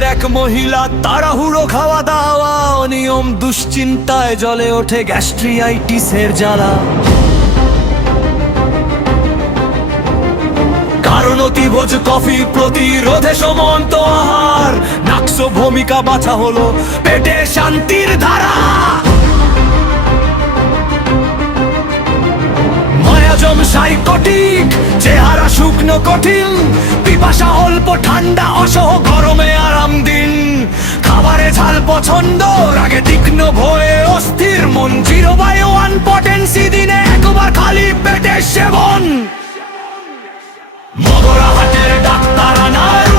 গ্রামের এক মহিলা তাড়াহুড়ো খাওয়া দাওয়া, অনিয়ম দুশ্চিন্তায় জ্বলে ওঠে গ্যাস্ট্রিয়াইটিসের জ্বালা। কারণ অতিভোজ কফি প্রতিরোধে সমন্ত আহার, নাক্সো ভূমিকা বাছা হলো পেটে শান্তির ধারা। মায়াজম সাইকোটিক, চেহারা শুকনো কঠিন, পিপাসা অল্প ঠান্ডা অসহ গরমে আরাম দিন। খাবারে ঝাল পছন্দ, রাগে তীক্ষ্ণ ভয়ে অস্থির মন, 0/1 পটেন্সি দিনে একবার খালি পেটে সেবন। মগরাহাটের ডাক্তার আনার